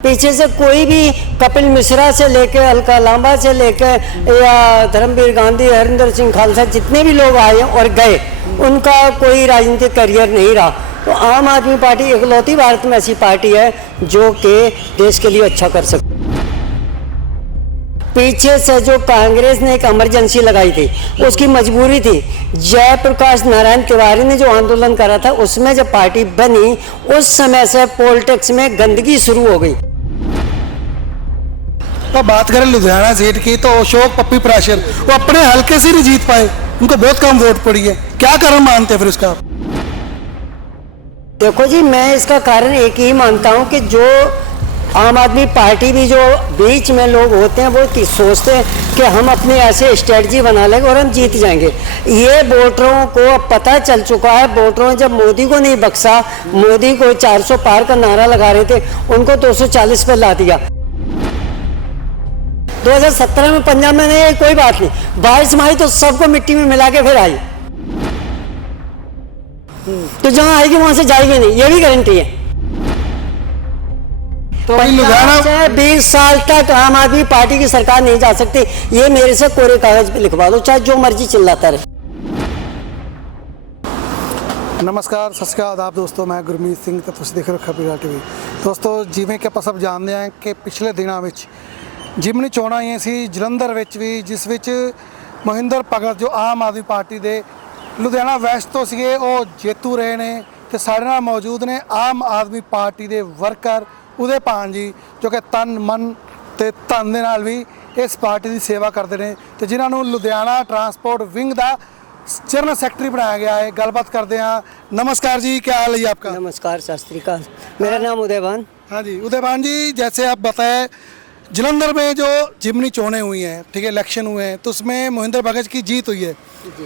पीछे से कोई भी कपिल मिश्रा से लेकर अलका लांबा से लेकर या धर्मवीर गांधी, हरिंदर सिंह खालसा, जितने भी लोग आए और गए, उनका कोई राजनीतिक करियर नहीं रहा। तो आम आदमी पार्टी इकलौती भारत में ऐसी पार्टी है जो कि देश के लिए अच्छा कर सकती। पीछे से जो कांग्रेस ने एक इमरजेंसी लगाई थी, उसकी मजबूरी थी। जयप्रकाश नारायण तिवारी ने जो आंदोलन करा था, उसमें जब पार्टी बनी, उस समय से पॉलिटिक्स में गंदगी शुरू हो गई। तो बात करें लुधियाना सीट की, तो अशोक पप्पी प्राशर वो अपने हल्के से नहीं जीत पाए, उनको बहुत कम वोट पड़ी है। क्या कारण मानते हैं फिर उसका? देखो जी, मैं इसका कारण एक ही मानता हूं कि जो आम आदमी पार्टी भी जो बीच में लोग होते हैं, वो सोचते हैं कि हम अपने ऐसे स्ट्रेटजी बना लेंगे और हम जीत जाएंगे। ये वोटरों को अब पता चल चुका है। वोटरों ने जब मोदी को नहीं बख्शा, मोदी को 400 पार का नारा लगा रहे थे, उनको 240 पर ला दिया। 2017 में पंजाब में नहीं आई, कोई बात नहीं, बारिश में आई तो सबको मिट्टी में मिला के फिर आई। तो जहां आएगी वहां से जाएगी नहीं, ये भी गारंटी है। तो 20 साल तक आम आदमी पार्टी की सरकार नहीं जा सकती। ये मेरे से कोरे कागज पे लिखवा दो, चाहे जो मर्जी चिल्लाता रहे। नमस्कार, सत श्री अकाल आदाब दोस्तों, मैं गुरमीत ਸਿੰਘ ਤੇ ਤੁਸੀਂ ਦੇਖ ਰਹੇ ਹੋ ਖਬਰਾਂ ਟੀਵੀ। ਦੋਸਤੋ, ਜਿਵੇਂ ਕਿ ਆਪਾਂ ਸਭ ਜਾਣਦੇ ਹਾਂ ਕਿ ਪਿਛਲੇ ਦਿਨਾਂ ਵਿੱਚ ਜਿਮਨੀ ਚੋਣਾਂ ਆਈਆਂ ਸੀ ਜਲੰਧਰ ਵਿੱਚ ਵੀ, ਜਿਸ ਵਿੱਚ ਮਹਿੰਦਰ ਭਗਤ ਜੋ ਆਮ ਆਦਮੀ ਪਾਰਟੀ ਦੇ ਲੁਧਿਆਣਾ ਵੈਸਟ ਤੋਂ ਸੀਗੇ, ਉਹ ਜੇਤੂ ਰਹੇ ਨੇ। ਤੇ ਸਾਡੇ ਨਾਲ ਮੌਜੂਦ ਨੇ ਆਮ ਆਦਮੀ ਪਾਰਟੀ ਦੇ ਵਰਕਰ ਉਦੇ ਭਾਨ ਜੀ, ਜੋ ਕਿ ਤਨ ਮਨ ਤੇ ਧਨ ਦੇ ਨਾਲ ਵੀ ਇਸ ਪਾਰਟੀ ਦੀ ਸੇਵਾ ਕਰਦੇ ਨੇ, ਤੇ ਜਿਨ੍ਹਾਂ ਨੂੰ ਲੁਧਿਆਣਾ ਟਰਾਂਸਪੋर्ट विंग ਦਾ जनरल सेक्रेटरी बनाया गया है। गलबात करते हैं। नमस्कार जी, क्या हाल है आपका? नमस्कार, सत श्री अकाल। मेरा नाम उदयभान। हाँ जी उदयभान जी, जैसे आप बताएं, जलंधर में जो जिमनी चोनें हुई हैं, ठीक है, इलेक्शन हुए हैं, तो उसमें महेंद्र भगत की जीत हुई है।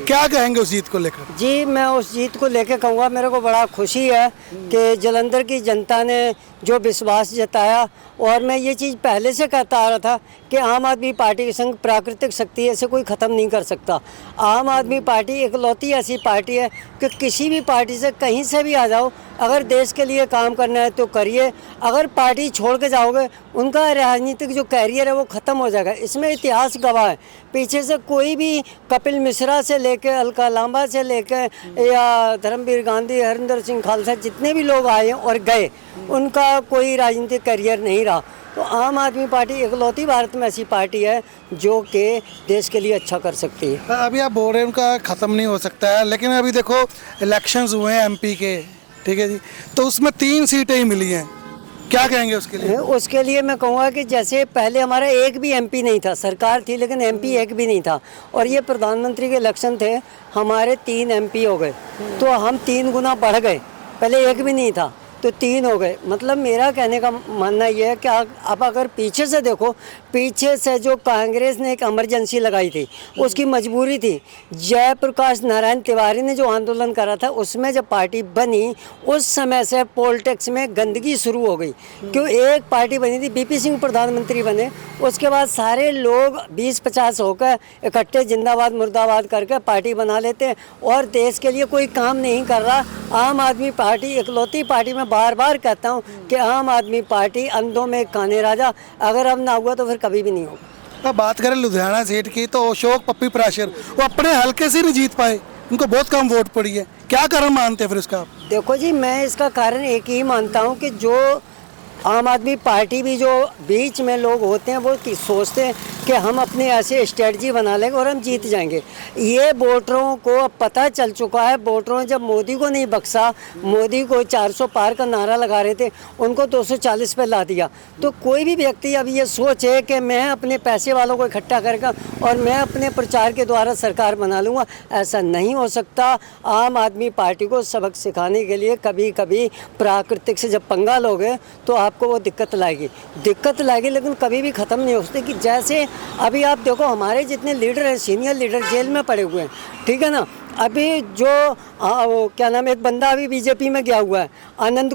क्या कहेंगे उस जीत को लेकर? जी, मैं उस जीत को लेकर कहूँगा, मेरे को बड़ा खुशी है कि जलंधर की जनता ने जो विश्वास जताया, और मैं ये चीज़ पहले से कहता आ रहा था कि आम आदमी पार्टी के संग प्राकृतिक शक्ति ऐसे कोई ख़त्म नहीं कर सकता। आम आदमी पार्टी इकलौती ऐसी पार्टी है कि किसी भी पार्टी से कहीं से भी आ जाओ, अगर देश के लिए काम करना है तो करिए। अगर पार्टी छोड़ के जाओगे, उनका राजनीतिक जो कैरियर है वो ख़त्म हो जाएगा। इसमें इतिहास गवाह है। पीछे से कोई भी कपिल मिश्रा से लेकर अलका लांबा से लेकर या धर्मवीर गांधी, हरिंदर सिंह खालसा, जितने भी लोग आए और गए, उनका कोई राजनीतिक करियर नहीं रहा। तो आम आदमी पार्टी इकलौती भारत में ऐसी पार्टी है जो कि देश के लिए अच्छा कर सकती है। अभी आप बोल रहे हैं उनका ख़त्म नहीं हो सकता है, लेकिन अभी देखो इलेक्शंस हुए हैं एमपी के, ठीक है जी, तो उसमें 3 सीटें ही मिली हैं। क्या कहेंगे उसके लिए? उसके लिए मैं कहूँगा कि जैसे पहले हमारा एक भी एमपी नहीं था, सरकार थी लेकिन एमपी एक भी नहीं था, और ये प्रधानमंत्री के इलेक्शन थे, हमारे 3 एमपी हो गए, तो हम 3 गुना बढ़ गए। पहले एक भी नहीं था तो 3 हो गए। मतलब मेरा कहने का मानना ये है कि आप अगर पीछे से देखो, पीछे से जो कांग्रेस ने एक इमरजेंसी लगाई थी, उसकी मजबूरी थी। जयप्रकाश नारायण तिवारी ने जो आंदोलन करा था, उसमें जब पार्टी बनी, उस समय से पॉलिटिक्स में गंदगी शुरू हो गई। क्यों? एक पार्टी बनी थी, बीपी सिंह प्रधानमंत्री बने, उसके बाद सारे लोग 20-50 होकर इकट्ठे जिंदाबाद मुर्दाबाद करके पार्टी बना लेते, और देश के लिए कोई काम नहीं कर रहा। आम आदमी पार्टी इकलौती पार्टी में बार बार कहता हूँ कि आम आदमी पार्टी अंधों में काने राजा, अगर अब ना हुआ तो फिर कभी भी नहीं होगा। अब बात करें लुधियाना सीट की, तो अशोक पप्पी प्राशर वो अपने हल्के से नहीं जीत पाए, उनको बहुत कम वोट पड़ी है। क्या कारण मानते हैं फिर उसका? देखो जी, मैं इसका कारण एक ही मानता हूँ कि जो आम आदमी पार्टी भी जो बीच में लोग होते हैं, वो सोचते हैं कि हम अपने ऐसे स्ट्रेटजी बना लेंगे और हम जीत जाएंगे। ये वोटरों को अब पता चल चुका है। वोटरों ने जब मोदी को नहीं बख्शा, मोदी को 400 पार का नारा लगा रहे थे, उनको 240 पे ला दिया। तो कोई भी व्यक्ति अब ये सोचे कि मैं अपने पैसे वालों को इकट्ठा करके और मैं अपने प्रचार के द्वारा सरकार बना लूँगा, ऐसा नहीं हो सकता। आम आदमी पार्टी को सबक सिखाने के लिए कभी कभी प्राकृतिक से जब पंगा लोगे तो आपको वो दिक्कत लाएगी, लेकिन कभी भी ख़त्म नहीं हो सकती। कि जैसे अभी आप देखो, हमारे जितने लीडर हैं, सीनियर लीडर जेल में पड़े हुए हैं, ठीक है ना, अभी जो वो क्या नाम है, एक बंदा अभी बीजेपी में गया हुआ है, आनंद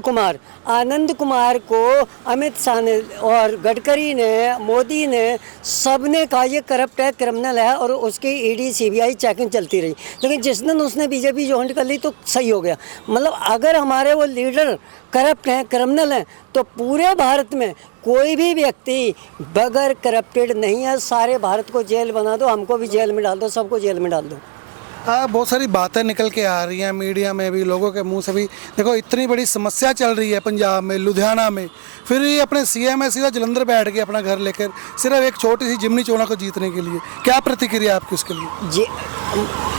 कुमार को अमित शाह ने और गडकरी ने, मोदी ने, सब ने कहा ये करप्ट है, क्रिमिनल है, और उसकी ईडी सीबीआई चेकिंग चलती रही। लेकिन जिस दिन उसने बीजेपी ज्वाइन कर ली तो सही हो गया। मतलब अगर हमारे वो लीडर करप्ट हैं, क्रिमिनल हैं, तो पूरे भारत में कोई भी व्यक्ति बगैर करप्टेड नहीं है। सारे भारत को जेल बना दो, हमको भी जेल में डाल दो, सबको जेल में डाल दो। बहुत सारी बातें निकल के आ रही हैं मीडिया में भी, लोगों के मुंह से भी। देखो इतनी बड़ी समस्या चल रही है पंजाब में, लुधियाना में, फिर ये अपने सीएम है सीधा जलंधर बैठ गए अपना घर लेकर, सिर्फ एक छोटी सी जिमनी चोना को जीतने के लिए। क्या प्रतिक्रिया आपकी उसके लिए? जी,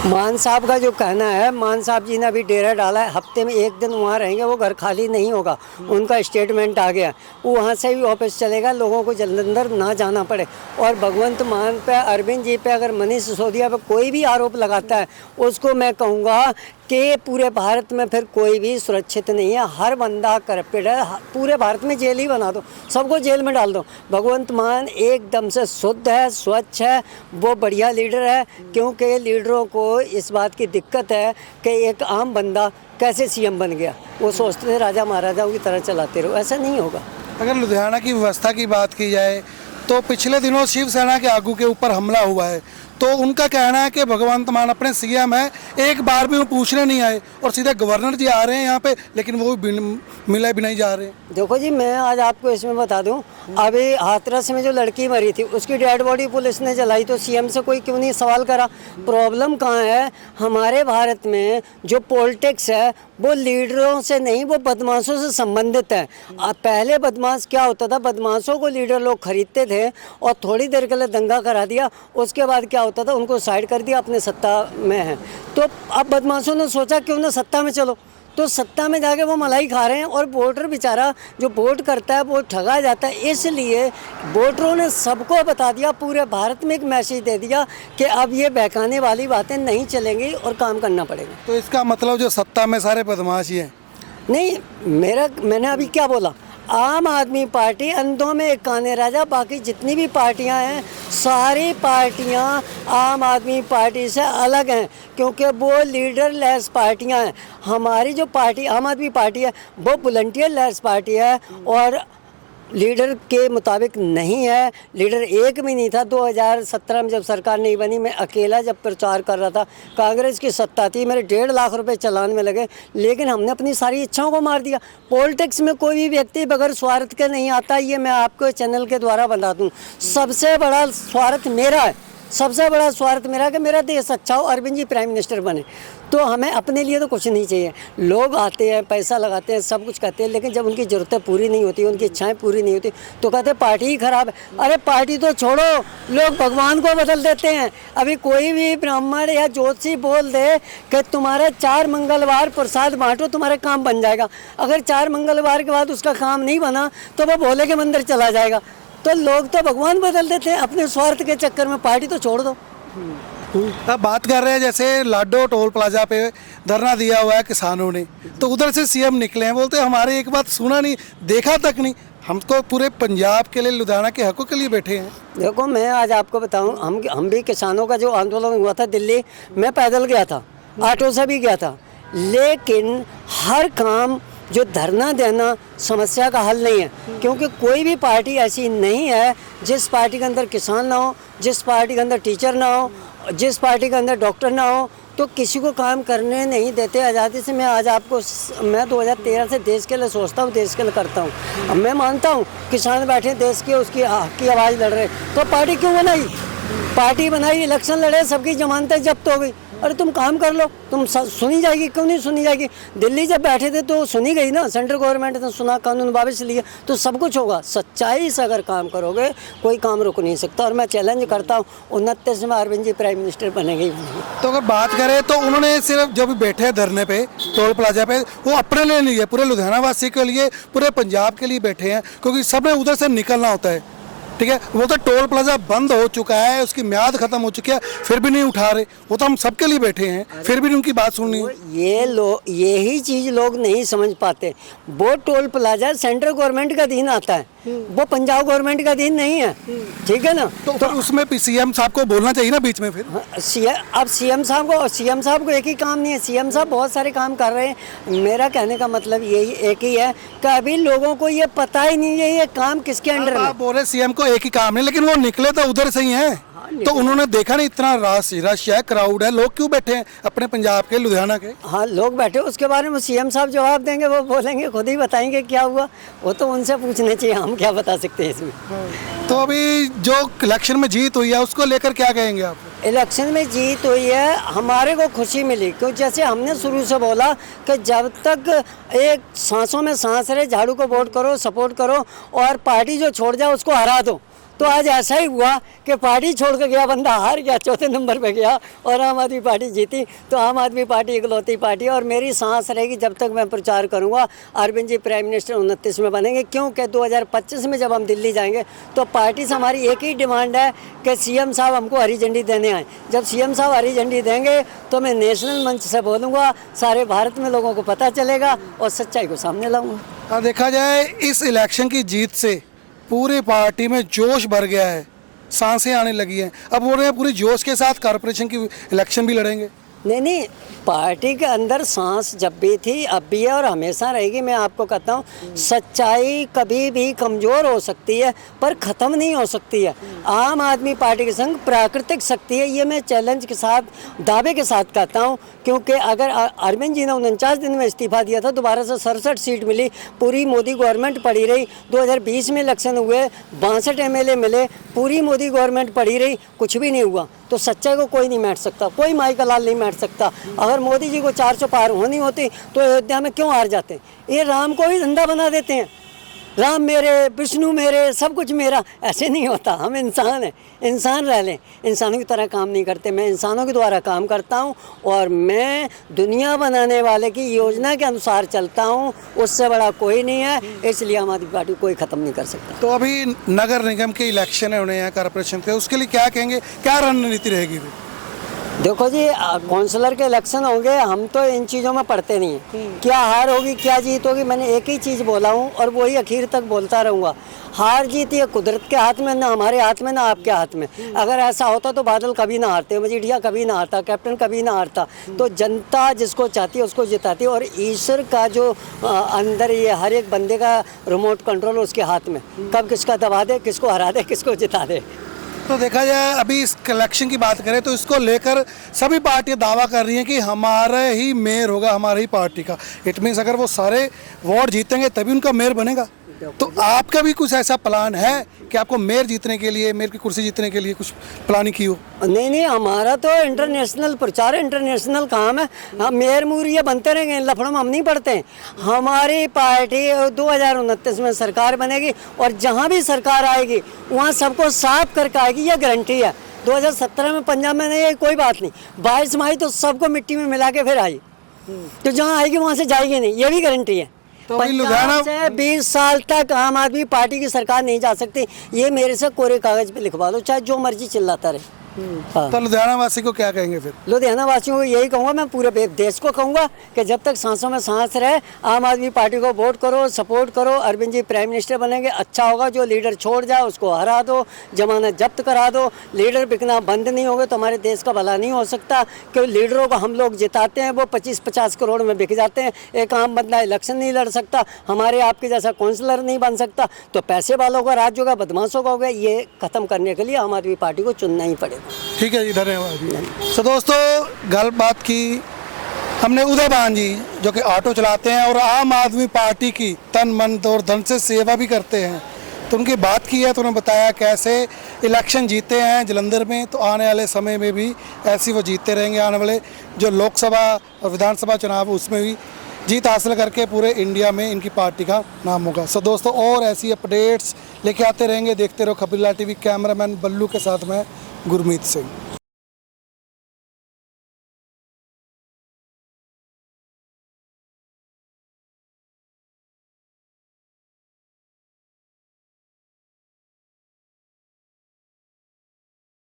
मान साहब का जो कहना है, मान साहब जी ने अभी डेरा डाला है, हफ्ते में एक दिन वहाँ रहेंगे, वो घर खाली नहीं होगा। उनका स्टेटमेंट आ गया, वो वहाँ से भी वापस चलेगा, लोगों को जलंधर ना जाना पड़े। और भगवंत मान पे, अरविंद जी पे अगर मनीष सिसोदिया पे कोई भी आरोप लगाता है, उसको मैं कहूँगा कि पूरे भारत में फिर कोई भी सुरक्षित नहीं है। हर बंदा करप्टेड है। पूरे भारत में जेल ही बना दो, सबको जेल में डाल दो। भगवंत मान एकदम से शुद्ध है, स्वच्छ है, वो बढ़िया लीडर है। क्योंकि लीडरों को इस बात की दिक्कत है कि एक आम बंदा कैसे सीएम बन गया। वो सोचते थे राजा महाराजाओं की तरह चलाते रहो, ऐसा नहीं होगा। अगर लुधियाना की व्यवस्था की बात की जाए तो पिछले दिनों शिवसेना के आगू के ऊपर हमला हुआ है, तो उनका कहना है कि भगवंत मान अपने सीएम है, एक बार भी वो पूछने नहीं आए और सीधे गवर्नर जी आ रहे हैं यहाँ पे, लेकिन वो मिले भी नहीं जा रहे। देखो जी, मैं आज आपको इसमें बता दूं, अभी हाथरस में जो लड़की मरी थी उसकी डेड बॉडी पुलिस ने जलाई, तो सीएम से कोई क्यों नहीं सवाल करा? प्रॉब्लम कहाँ है? हमारे भारत में जो पॉलिटिक्स है वो लीडरों से नहीं, वो बदमाशों से संबंधित है। पहले बदमाश क्या होता था, बदमाशों को लीडर लोग खरीदते थे और थोड़ी देर के लिए दंगा करा दिया, उसके बाद क्या होता था, उनको साइड कर दिया, अपने सत्ता में है। तो अब बदमाशों ने सोचा क्यों ना सत्ता में चलो, तो सत्ता में जाके वो मलाई खा रहे हैं। और वोटर बेचारा जो वोट करता है वो ठगा जाता है। इसलिए वोटरों ने सबको बता दिया, पूरे भारत में एक मैसेज दे दिया कि अब ये बहकाने वाली बातें नहीं चलेंगी और काम करना पड़ेगा। तो इसका मतलब जो सत्ता में सारे बदमाश ही हैं? नहीं, मैंने अभी क्या बोला, आम आदमी पार्टी अंधों में एक काने राजा, बाकी जितनी भी पार्टियां हैं सारी पार्टियां आम आदमी पार्टी से अलग हैं, क्योंकि वो लीडर लेस पार्टियां हैं। हमारी जो पार्टी आम आदमी पार्टी है वो वॉलंटियर लेस पार्टी है और लीडर के मुताबिक नहीं है। लीडर एक भी नहीं था। 2017 में जब सरकार नहीं बनी, मैं अकेला जब प्रचार कर रहा था, कांग्रेस की सत्ता थी, मेरे 1.5 लाख रुपए चलान में लगे, लेकिन हमने अपनी सारी इच्छाओं को मार दिया। पॉलिटिक्स में कोई भी व्यक्ति बगैर स्वार्थ के नहीं आता, ये मैं आपको चैनल के द्वारा बता दूँ। सबसे बड़ा स्वार्थ मेरा है, सबसे बड़ा स्वार्थ मेरा है कि मेरा देश अच्छा हो, अरविंद जी प्राइम मिनिस्टर बने। तो हमें अपने लिए तो कुछ नहीं चाहिए। लोग आते हैं, पैसा लगाते हैं, सब कुछ करते हैं, लेकिन जब उनकी ज़रूरतें पूरी नहीं होती, उनकी इच्छाएं पूरी नहीं होती, तो कहते हैं पार्टी ही खराब है। अरे पार्टी तो छोड़ो, लोग भगवान को बदल देते हैं। अभी कोई भी ब्राह्मण या ज्योतिषी बोल दे कि तुम्हारा 4 मंगलवार प्रसाद बांटो, तुम्हारा काम बन जाएगा। अगर 4 मंगलवार के बाद उसका काम नहीं बना तो वो भोले के मंदिर चला जाएगा। तो लोग तो भगवान बदल देते हैं अपने स्वार्थ के चक्कर में। पार्टी तो छोड़ दो। अब बात कर रहे हैं जैसे लाडो टोल प्लाजा पे धरना दिया हुआ है किसानों ने, तो उधर से सीएम निकले हैं, बोलते हैं हमारी एक बात सुना नहीं, देखा तक नहीं। हम तो पूरे पंजाब के लिए, लुधियाना के हकों के लिए बैठे हैं। देखो, मैं आज आपको बताऊं, हम भी किसानों का जो आंदोलन हुआ था दिल्ली, मैं पैदल गया था, ऑटो से भी गया था, लेकिन हर काम जो धरना देना समस्या का हल नहीं है। क्योंकि कोई भी पार्टी ऐसी नहीं है जिस पार्टी के अंदर किसान ना हो, जिस पार्टी के अंदर टीचर ना हो, जिस पार्टी के अंदर डॉक्टर ना हो, तो किसी को काम करने नहीं देते आज़ादी से। मैं 2013 से देश के लिए सोचता हूँ, देश के लिए करता हूँ। अब मैं मानता हूँ किसान बैठे देश के, उसकी आवाज़ लड़ रहे, तो पार्टी क्यों बनाई? पार्टी बनाई, इलेक्शन लड़े, सबकी जमानतें जब्त हो गई। अरे तुम काम कर लो, तुम सुनी जाएगी, क्यों नहीं सुनी जाएगी? दिल्ली जब बैठे थे तो सुनी गई ना, सेंट्रल गवर्नमेंट ने सुना, कानून वापस लिए, तो सब कुछ होगा। सच्चाई से अगर काम करोगे कोई काम रुक नहीं सकता। और मैं चैलेंज करता हूँ, 29 में अरविंद जी प्राइम मिनिस्टर बनेंगे ही बनेंगे। तो अगर बात करें तो उन्होंने सिर्फ जो भी बैठे हैं धरने पे टोल प्लाजा पे, वो अपने लिए नहीं है, पूरे लुधियाना वासी के लिए, पूरे पंजाब के लिए बैठे हैं, क्योंकि सब ने उधर से निकलना होता है। ठीक है, वो तो टोल प्लाजा बंद हो चुका है, उसकी म्याद खत्म हो चुकी है, फिर भी नहीं उठा रहे। वो तो हम सबके लिए बैठे हैं, फिर भी नहीं उनकी बात सुननी है। यही चीज़ लोग नहीं समझ पाते। वो टोल प्लाजा सेंट्रल गवर्नमेंट का अधीन आता है, वो पंजाब गवर्नमेंट का अधीन नहीं है, ठीक है ना। तो फिर उसमें सीएम साहब को बोलना चाहिए ना बीच में फिर। अब सीएम साहब को एक ही काम नहीं है, सीएम साहब बहुत सारे काम कर रहे हैं। मेरा कहने का मतलब यही एक ही है कि अभी लोगों को ये पता ही नहीं है ये काम किसके अंडर में। आप बोल रहे सीएम को एक ही काम नहीं, लेकिन वो निकले तो उधर से ही हैं। तो उन्होंने देखा नहीं इतना रश है, क्राउड है, लोग क्यों बैठे हैं अपने पंजाब के, लुधियाना के। हाँ, लोग बैठे, उसके बारे में सीएम साहब जवाब देंगे, वो बोलेंगे, खुद ही बताएंगे क्या हुआ। वो तो उनसे पूछने चाहिए, हम क्या बता सकते हैं इसमें। तो अभी जो इलेक्शन में जीत हुई है उसको लेकर क्या कहेंगे आप? इलेक्शन में जीत हुई है, हमारे को खुशी मिली, क्योंकि जैसे हमने शुरू से बोला कि जब तक एक सांसों में सांस रहे, झाड़ू को वोट करो, सपोर्ट करो, और पार्टी जो छोड़ जाए उसको हरा दो। तो आज ऐसा ही हुआ कि पार्टी छोड़ के गया बंदा, हार गया, चौथे नंबर पे गया, और आम आदमी पार्टी जीती। तो आम आदमी पार्टी इकलौती पार्टी है, और मेरी सांस रहेगी जब तक मैं प्रचार करूंगा। अरविंद जी प्राइम मिनिस्टर 29 में बनेंगे, क्योंकि 2025 में जब हम दिल्ली जाएंगे तो पार्टी से हमारी एक ही डिमांड है कि सीएम साहब हमको हरी झंडी देने आए। जब सीएम साहब हरी झंडी देंगे तो मैं नेशनल मंच से बोलूँगा, सारे भारत में लोगों को पता चलेगा और सच्चाई को सामने लाऊंगा। देखा जाए इस इलेक्शन की जीत से पूरी पार्टी में जोश भर गया है, सांसें आने लगी हैं। अब बोल रहे हैं पूरी जोश के साथ कॉर्पोरेशन की इलेक्शन भी लड़ेंगे। नहीं, पार्टी के अंदर सांस जब भी थी, अब भी है और हमेशा रहेगी। मैं आपको कहता हूँ, सच्चाई कभी भी कमज़ोर हो सकती है पर ख़त्म नहीं हो सकती है। आम आदमी पार्टी के संग प्राकृतिक शक्ति है, ये मैं चैलेंज के साथ, दावे के साथ कहता हूँ। क्योंकि अगर अरविंद जी ने 49 दिन में इस्तीफा दिया था, दोबारा से 67 सीट मिली, पूरी मोदी गवर्नमेंट पड़ी रही। 2020 में इलेक्शन हुए, 62 MLA मिले, पूरी मोदी गवर्नमेंट पड़ी रही, कुछ भी नहीं हुआ। तो सच्चाई को कोई नहीं मैट सकता, कोई माई का लाल नहीं मैट सकता। अगर मोदी जी को 400 पार होनी होती तो अयोध्या में क्यों हार जाते? ये राम को ही धंधा बना देते हैं, राम मेरे, विष्णु मेरे, सब कुछ मेरा। ऐसे नहीं होता, हम इंसान हैं, इंसान रह लें, इंसानों की तरह काम नहीं करते। मैं इंसानों के द्वारा काम करता हूं, और मैं दुनिया बनाने वाले की योजना के अनुसार चलता हूं, उससे बड़ा कोई नहीं है। इसलिए आम आदमी पार्टी कोई ख़त्म नहीं कर सकता। तो अभी नगर निगम के इलेक्शन है, उन्हें कॉर्पोरेशन के, उसके लिए क्या कहेंगे, क्या रणनीति रहेगी? देखो जी, काउंसलर के इलेक्शन होंगे, हम तो इन चीज़ों में पढ़ते नहीं हैं। क्या हार होगी, क्या जीत होगी, मैंने एक ही चीज़ बोला हूँ और वही आखिर तक बोलता रहूँगा। हार जीत ये कुदरत के हाथ में, ना हमारे हाथ में, ना आपके हाथ में। अगर ऐसा होता तो बादल कभी ना हारते, मजीठिया कभी ना हारता, कैप्टन कभी ना हारता। तो जनता जिसको चाहती है उसको जिताती है, और ईश्वर का जो अंदर ये हर एक बंदे का रिमोट कंट्रोल उसके हाथ में, कब किसका दबा दे, किसको हरा दे, किसको जिता दे। तो देखा जाए अभी इस इलेक्शन की बात करें तो इसको लेकर सभी पार्टियां दावा कर रही हैं कि हमारा ही मेयर होगा, हमारी ही पार्टी का। इट मीन्स अगर वो सारे वोट जीतेंगे तभी उनका मेयर बनेगा। तो आपका भी कुछ ऐसा प्लान है कि आपको मेयर जीतने के लिए, मेयर की कुर्सी जीतने के लिए कुछ प्लानिंग की हो? नहीं, हमारा तो इंटरनेशनल प्रचार है, इंटरनेशनल काम है। हम मेयर मूरिया बनते रहेंगे, लफड़म हम नहीं पढ़ते हैं। हमारी पार्टी 2029 में सरकार बनेगी, और जहाँ भी सरकार आएगी वहाँ सबको साफ करके आएगी, ये गारंटी है। 2017 में पंजाब में नहीं आई, कोई बात नहीं, 22 में आई तो सबको मिट्टी में मिला के फिर आई। तो जहाँ आएगी वहाँ से जाएगी नहीं, ये भी गारंटी है। तो लुधियाना से 20 साल तक आम आदमी पार्टी की सरकार नहीं जा सकती, ये मेरे से कोरे कागज पे लिखवा दो, चाहे जो मर्जी चिल्लाता रहे। तो लुधियाना वासी को क्या कहेंगे फिर? लुधियाना वासियों को यही कहूँगा, मैं पूरे देश को कहूँगा कि जब तक सांसों में सांस रहे, आम आदमी पार्टी को वोट करो, सपोर्ट करो। अरविंद जी प्राइम मिनिस्टर बनेंगे, अच्छा होगा। जो लीडर छोड़ जाए उसको हरा दो, जमानत जब्त करा दो। लीडर बिकना बंद नहीं होगा तो हमारे देश का भला नहीं हो सकता, क्योंकि लीडरों को हम लोग जिताते हैं, वो 25-50 करोड़ में बिक जाते हैं। एक आम बंदा इलेक्शन नहीं लड़ सकता, हमारे आपके जैसा काउंसलर नहीं बन सकता। तो पैसे वालों का राज होगा, बदमाशों का होगा। ये ख़त्म करने के लिए आम आदमी पार्टी को चुनना ही पड़ेगा। ठीक है जी, धन्यवाद। तो दोस्तों, गलबात की हमने उदय भान जी, जो कि ऑटो चलाते हैं और आम आदमी पार्टी की तन मन और धन से सेवा भी करते हैं, तो उनकी बात की है। तो उन्होंने बताया कैसे इलेक्शन जीते हैं जलंधर में, तो आने वाले समय में भी ऐसी वो जीतते रहेंगे। आने वाले जो लोकसभा और विधानसभा चुनाव उसमें भी जीत हासिल करके पूरे इंडिया में इनकी पार्टी का नाम होगा। सो दोस्तों, और ऐसी अपडेट्स लेके आते रहेंगे। देखते रहो खबरीलाल टीवी। कैमरामैन बल्लू के साथ मैं गुरमीत सिंह।